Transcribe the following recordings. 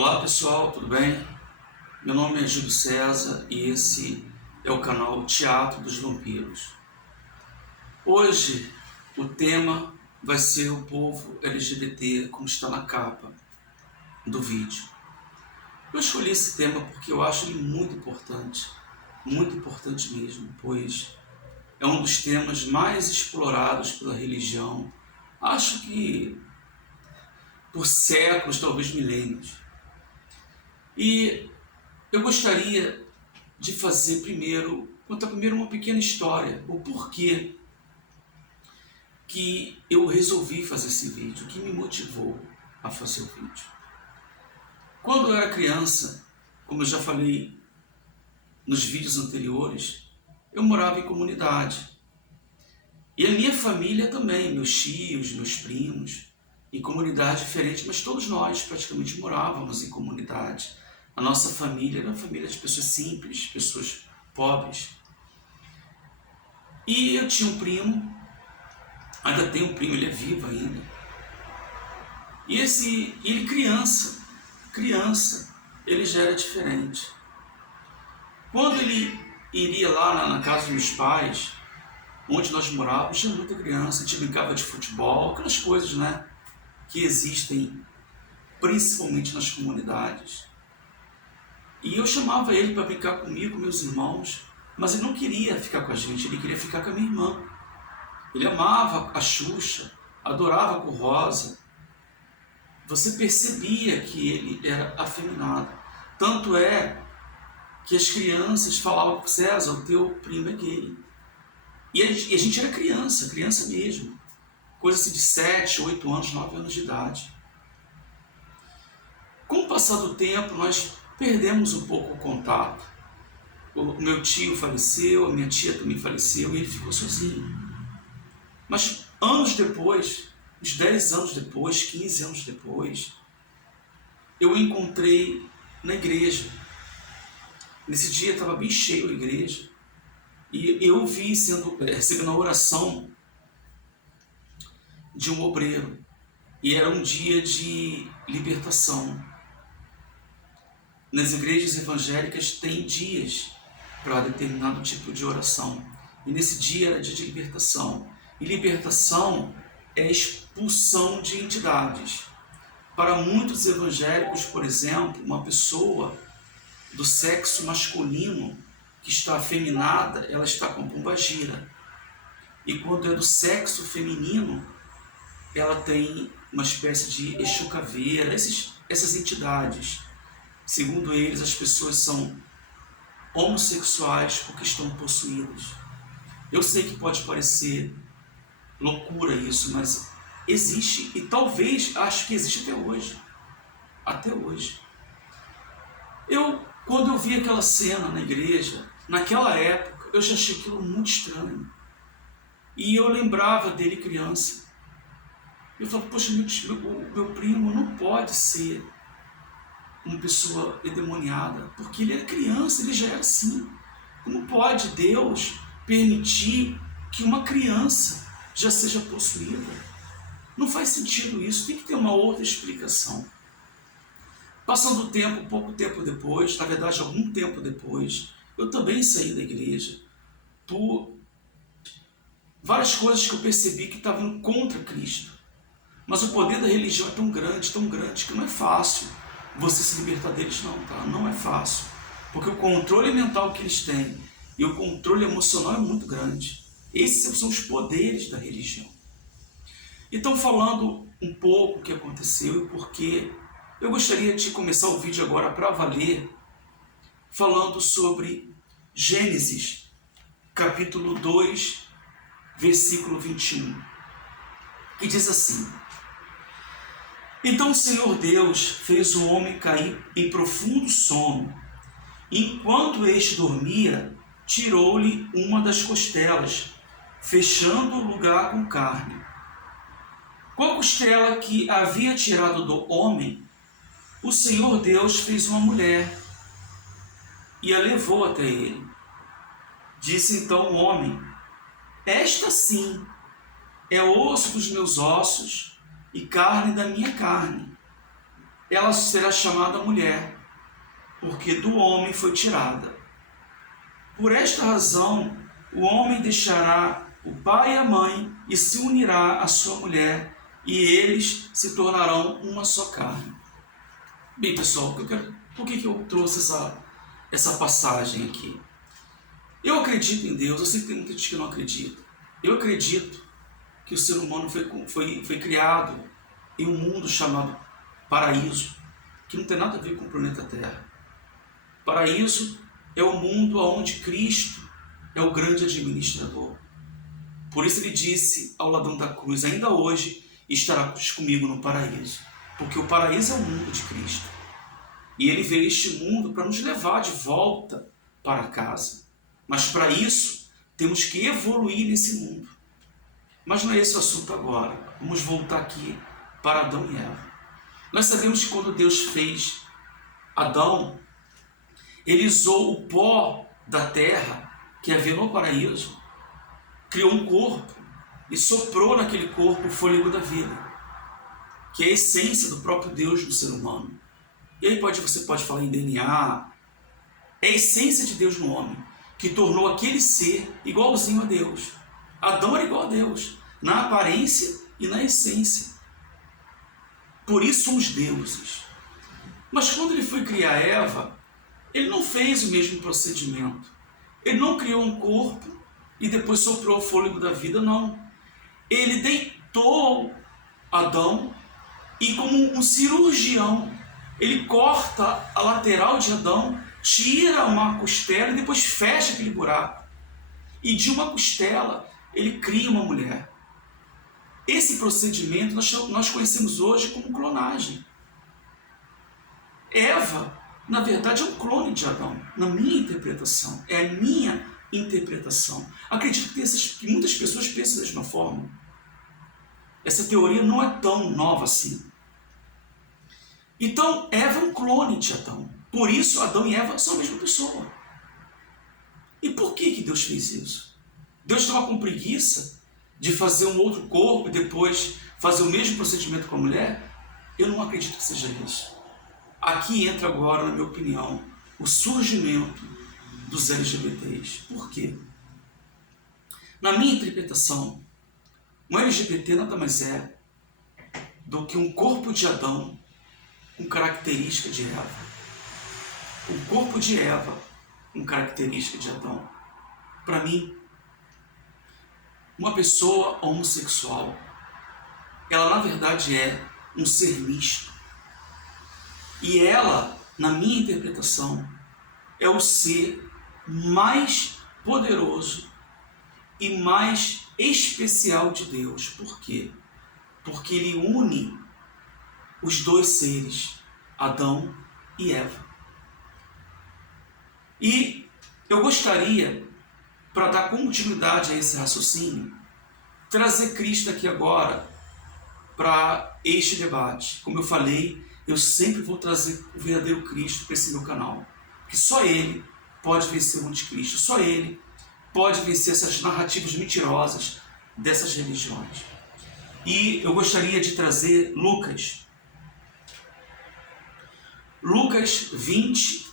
Olá pessoal, tudo bem? Meu nome é Júlio César e esse é o canal Teatro dos Vampiros. Hoje o tema vai ser o povo LGBT, como está na capa do vídeo. Eu escolhi esse tema porque eu acho ele muito importante mesmo, pois é um dos temas mais explorados pela religião, acho que por séculos, talvez milênios. E eu gostaria de contar primeiro uma pequena história, o porquê que eu resolvi fazer esse vídeo, o que me motivou a fazer o vídeo. Quando eu era criança, como eu já falei nos vídeos anteriores, eu morava em comunidade. E a minha família também, meus tios, meus primos, em comunidade diferente, mas todos nós praticamente morávamos em comunidade. A nossa família era uma família de pessoas simples, pessoas pobres. E eu tinha um primo, ainda tenho um primo, ele é vivo ainda. E ele criança, ele já era diferente. Quando ele iria lá na casa dos meus pais, onde nós morávamos, tinha muita criança, a gente brincava de futebol, aquelas coisas, né, que existem principalmente nas comunidades. E eu chamava ele para brincar comigo, com meus irmãos, mas ele não queria ficar com a gente, ele queria ficar com a minha irmã. Ele amava a Xuxa, adorava a Cor Rosa. Você percebia que ele era afeminado. Tanto é que as crianças falavam: César, o teu primo é gay. E a gente era criança mesmo. Coisa assim de 7, 8 anos, 9 anos de idade. Com o passar do tempo, nós perdemos um pouco o contato. O meu tio faleceu, a minha tia também faleceu e ele ficou sozinho. Mas anos depois, uns 10 anos depois, 15 anos depois, eu o encontrei na igreja. Nesse dia estava bem cheio a igreja e eu o vi recebendo a oração de um obreiro. E era um dia de libertação. Nas igrejas evangélicas tem dias para determinado tipo de oração. E nesse dia era dia de libertação. E libertação é expulsão de entidades. Para muitos evangélicos, por exemplo, uma pessoa do sexo masculino que está afeminada, ela está com pombagira. E quando é do sexo feminino, ela tem uma espécie de Exu Caveira, essas entidades. Segundo eles, as pessoas são homossexuais porque estão possuídas. Eu sei que pode parecer loucura isso, mas existe, e talvez acho que existe até hoje. Até hoje. Quando eu vi aquela cena na igreja, naquela época, eu já achei aquilo muito estranho. E eu lembrava dele criança. Eu falava: poxa, meu primo não pode ser uma pessoa endemoniada, porque ele era criança, ele já era assim. Como pode Deus permitir que uma criança já seja possuída? Não faz sentido isso, tem que ter uma outra explicação. Passando o tempo, pouco tempo depois, na verdade algum tempo depois, eu também saí da igreja por várias coisas que eu percebi que estavam contra Cristo. Mas o poder da religião é tão grande, que não é fácil você se libertar deles não, tá? Não é fácil. Porque o controle mental que eles têm e o controle emocional é muito grande. Esses são os poderes da religião. Então, falando um pouco o que aconteceu e por quê, eu gostaria de começar o vídeo agora para valer, falando sobre Gênesis, capítulo 2, versículo 21, que diz assim: Então o Senhor Deus fez o homem cair em profundo sono. Enquanto este dormia, tirou-lhe uma das costelas, fechando o lugar com carne. Com a costela que havia tirado do homem, o Senhor Deus fez uma mulher e a levou até ele. Disse então o homem: Esta sim é osso dos meus ossos e carne da minha carne. ela será chamada mulher, porque do homem foi tirada. Por esta razão, o homem deixará o pai e a mãe e se unirá à sua mulher, e eles se tornarão uma só carne. Bem, pessoal, por que eu trouxe essa passagem aqui? Eu acredito em Deus, eu sei que tem muita gente que não acredita. Eu acredito que o ser humano foi criado em um mundo chamado paraíso, que não tem nada a ver com o planeta Terra. Paraíso é o mundo onde Cristo é o grande administrador. Por isso ele disse ao ladrão da cruz: ainda hoje estarás comigo no paraíso. Porque o paraíso é o mundo de Cristo. E ele veio a este mundo para nos levar de volta para casa. Mas para isso, temos que evoluir nesse mundo. Mas não é esse o assunto agora. Vamos voltar aqui para Adão e Eva. Nós sabemos que quando Deus fez Adão, ele usou o pó da terra, que havia no paraíso, criou um corpo e soprou naquele corpo o fôlego da vida, que é a essência do próprio Deus no ser humano. E aí você pode falar em DNA, é a essência de Deus no homem, que tornou aquele ser igualzinho a Deus. Adão era igual a Deus, na aparência e na essência. Por isso somos deuses. Mas quando ele foi criar Eva, ele não fez o mesmo procedimento. Ele não criou um corpo e depois soprou o fôlego da vida, não. Ele deitou Adão e, como um cirurgião, ele corta a lateral de Adão, tira uma costela e depois fecha aquele buraco. E de uma costela ele cria uma mulher. Esse procedimento nós conhecemos hoje como clonagem. Eva, na verdade, é um clone de Adão, na minha interpretação. É a minha interpretação. Acredito que muitas pessoas pensam da mesma forma. Essa teoria não é tão nova assim. Então, Eva é um clone de Adão. Por isso, Adão e Eva são a mesma pessoa. E por que Deus fez isso? Deus estava com preguiça de fazer um outro corpo e depois fazer o mesmo procedimento com a mulher? Eu não acredito que seja isso. Aqui entra agora, na minha opinião, o surgimento dos LGBTs. Por quê? Na minha interpretação, um LGBT nada mais é do que um corpo de Adão com característica de Eva. Um corpo de Eva com característica de Adão. Para mim, uma pessoa homossexual, ela na verdade é um ser misto. E ela, na minha interpretação, é o ser mais poderoso e mais especial de Deus. Por quê? Porque ele une os dois seres, Adão e Eva. E eu gostaria, para dar continuidade a esse raciocínio, trazer Cristo aqui agora para este debate. Como eu falei, eu sempre vou trazer o verdadeiro Cristo para esse meu canal. Que só Ele pode vencer o anticristo, só Ele pode vencer essas narrativas mentirosas dessas religiões. E eu gostaria de trazer Lucas 20,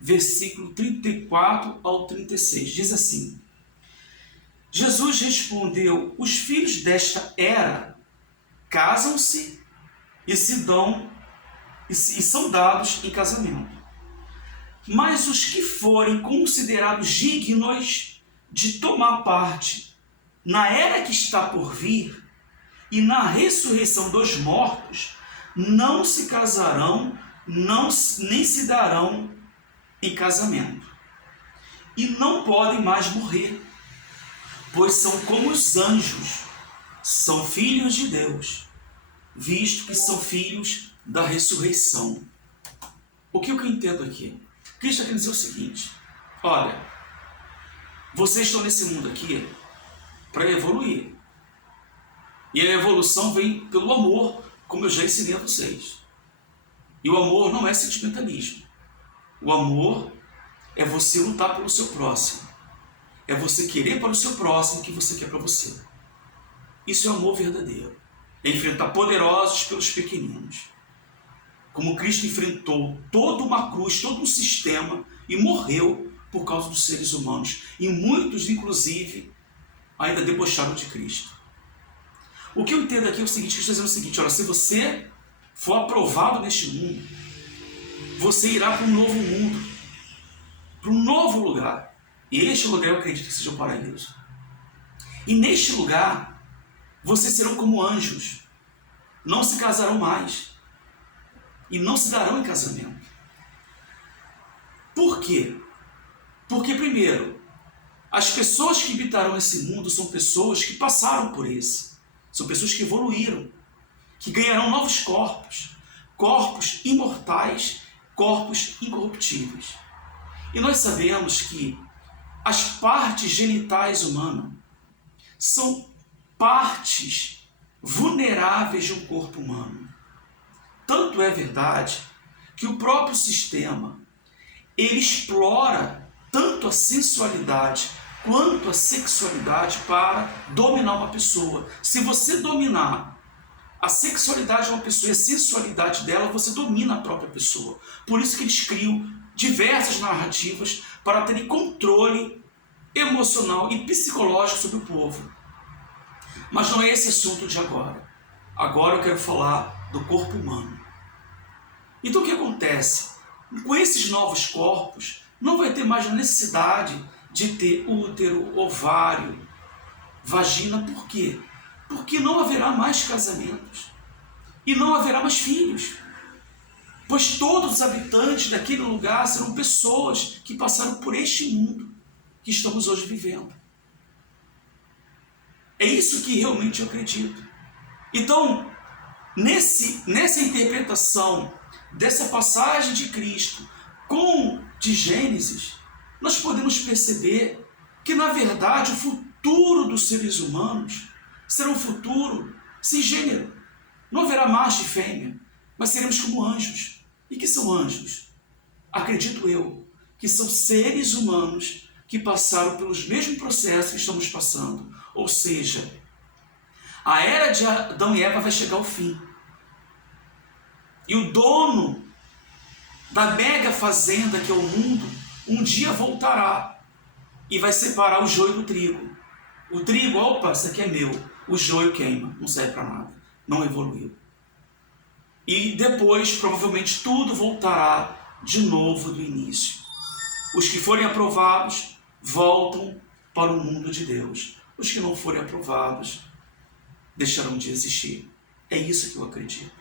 versículo 34 ao 36. Diz assim: Jesus respondeu: os filhos desta era casam-se e são dados em casamento. Mas os que forem considerados dignos de tomar parte na era que está por vir e na ressurreição dos mortos, não se casarão, nem se darão em casamento. E não podem mais morrer, pois são como os anjos, são filhos de Deus, visto que são filhos da ressurreição. O que eu entendo aqui? Cristo quer dizer o seguinte: olha, vocês estão nesse mundo aqui para evoluir. E a evolução vem pelo amor, como eu já ensinei a vocês. E o amor não é sentimentalismo. O amor é você lutar pelo seu próximo. É você querer para o seu próximo o que você quer para você. Isso é amor verdadeiro. É enfrentar poderosos pelos pequeninos. como Cristo enfrentou toda uma cruz, todo um sistema e morreu por causa dos seres humanos. E muitos, inclusive, ainda debocharam de Cristo. O que eu entendo aqui é o seguinte, Cristo está dizendo o seguinte, olha, se você for aprovado neste mundo, você irá para um novo mundo, para um novo lugar. E este lugar eu acredito que seja o paraíso. E neste lugar, vocês serão como anjos, não se casarão mais e não se darão em casamento. Por quê? Porque, primeiro, as pessoas que habitarão esse mundo são pessoas que passaram por esse. São pessoas que evoluíram, que ganharão novos corpos, corpos imortais, corpos incorruptíveis. E nós sabemos que as partes genitais humanas são partes vulneráveis de um corpo humano. Tanto é verdade que o próprio sistema, ele explora tanto a sensualidade quanto a sexualidade para dominar uma pessoa. Se você dominar a sexualidade de uma pessoa e a sensualidade dela, você domina a própria pessoa. Por isso que eles criam diversas narrativas para terem controle emocional e psicológico sobre o povo. Mas não é esse assunto de agora. Agora eu quero falar do corpo humano. Então o que acontece? Com esses novos corpos, não vai ter mais a necessidade de ter útero, ovário, vagina. Por quê? Porque não haverá mais casamentos e não haverá mais filhos. Pois todos os habitantes daquele lugar serão pessoas que passaram por este mundo que estamos hoje vivendo. É isso que realmente eu acredito. Então, nessa interpretação dessa passagem de Cristo com de Gênesis, nós podemos perceber que, na verdade, o futuro dos seres humanos será um futuro sem gênero. Não haverá macho e fêmea, mas seremos como anjos. E que são anjos? Acredito eu que são seres humanos que passaram pelos mesmos processos que estamos passando. Ou seja, a era de Adão e Eva vai chegar ao fim. E o dono da mega fazenda que é o mundo, um dia voltará e vai separar o joio do trigo. O trigo, opa, isso aqui é meu. O joio queima, não serve para nada, não evoluiu. E depois, provavelmente, tudo voltará de novo do início. Os que forem aprovados voltam para o mundo de Deus. Os que não forem aprovados deixarão de existir. É isso que eu acredito.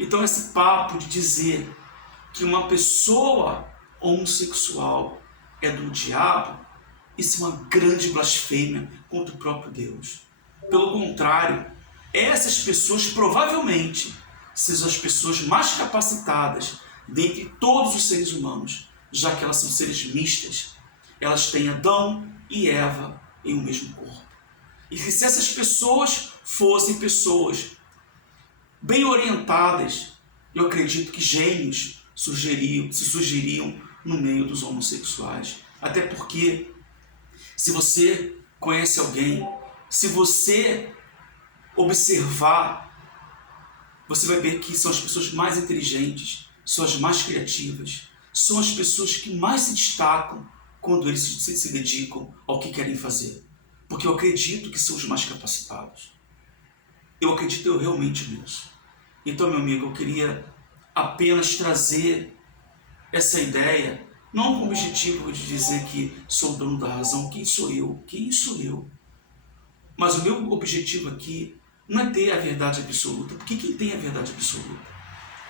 Então esse papo de dizer que uma pessoa homossexual é do diabo, isso é uma grande blasfêmia contra o próprio Deus. Pelo contrário, essas pessoas provavelmente sejam as pessoas mais capacitadas dentre todos os seres humanos, já que elas são seres mistas. Elas têm Adão e Eva em um mesmo corpo. E se essas pessoas fossem pessoas bem orientadas, eu acredito que gênios se surgiriam no meio dos homossexuais. Até porque, se você conhece alguém, se você observar, você vai ver que são as pessoas mais inteligentes, são as mais criativas, são as pessoas que mais se destacam quando eles se dedicam ao que querem fazer. Porque eu acredito que são os mais capacitados. Eu acredito realmente nisso. Então, meu amigo, eu queria apenas trazer essa ideia, não com o objetivo de dizer que sou o dono da razão. Quem sou eu? Quem sou eu? Mas o meu objetivo aqui não é ter a verdade absoluta, porque quem tem a verdade absoluta?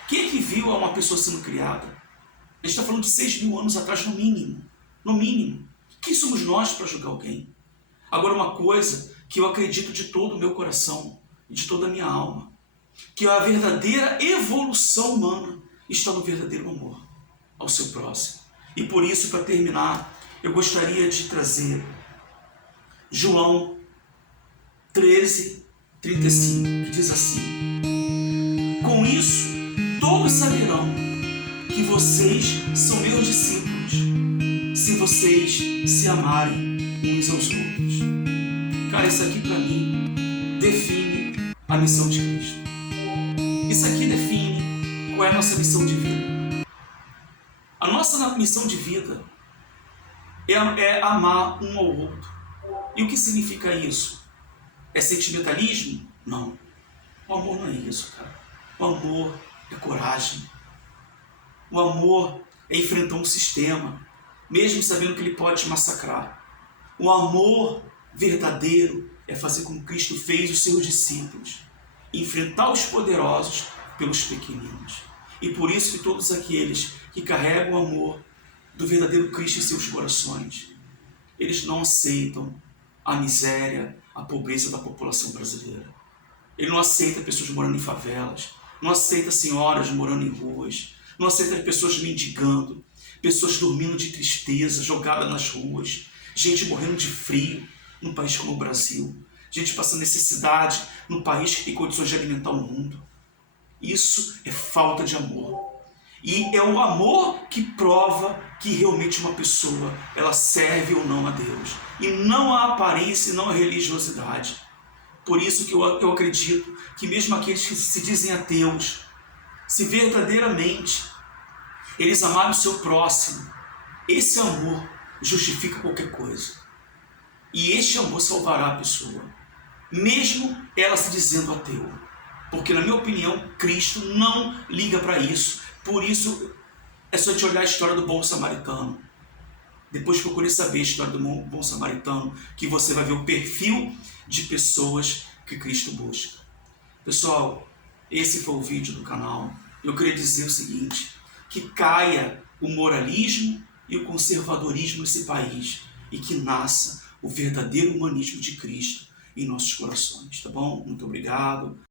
Quem é que viu uma pessoa sendo criada? A gente está falando de 6.000 anos atrás, no mínimo. No mínimo. Quem somos nós para julgar alguém? Agora, uma coisa que eu acredito de todo o meu coração e de toda a minha alma, que a verdadeira evolução humana está no verdadeiro amor ao seu próximo. E por isso, para terminar, eu gostaria de trazer João 13:35, que diz assim: com isso, todos saberão que vocês são meus discípulos, se vocês se amarem uns aos outros. Cara, isso aqui para mim define a missão de Cristo. Isso aqui define qual é a nossa missão de vida. A nossa missão de vida é amar um ao outro. E o que significa isso? É sentimentalismo? Não. O amor não é isso, cara. O amor é coragem. O amor é enfrentar um sistema, mesmo sabendo que ele pode te massacrar. O amor verdadeiro é fazer como Cristo fez os seus discípulos, enfrentar os poderosos pelos pequeninos. E por isso que todos aqueles que carregam o amor do verdadeiro Cristo em seus corações, eles não aceitam a miséria, a pobreza da população brasileira. Ele não aceita pessoas morando em favelas, não aceita senhoras morando em ruas, não aceita pessoas mendigando, pessoas dormindo de tristeza, jogadas nas ruas, gente morrendo de frio num país como o Brasil, gente passando necessidade num país que tem condições de alimentar o mundo. Isso é falta de amor. E é o amor que prova que realmente uma pessoa ela serve ou não a Deus. E não a aparência e não a religiosidade. Por isso que eu acredito que mesmo aqueles que se dizem ateus, se verdadeiramente eles amarem o seu próximo, esse amor justifica qualquer coisa. E este amor salvará a pessoa, mesmo ela se dizendo ateu. Porque, na minha opinião, Cristo não liga para isso. Por isso, é só te olhar a história do bom samaritano. Depois procure saber a história do bom samaritano, que você vai ver o perfil de pessoas que Cristo busca. Pessoal, esse foi o vídeo do canal. Eu queria dizer o seguinte, que caia o moralismo e o conservadorismo nesse país e que nasça o verdadeiro humanismo de Cristo em nossos corações, tá bom? Muito obrigado.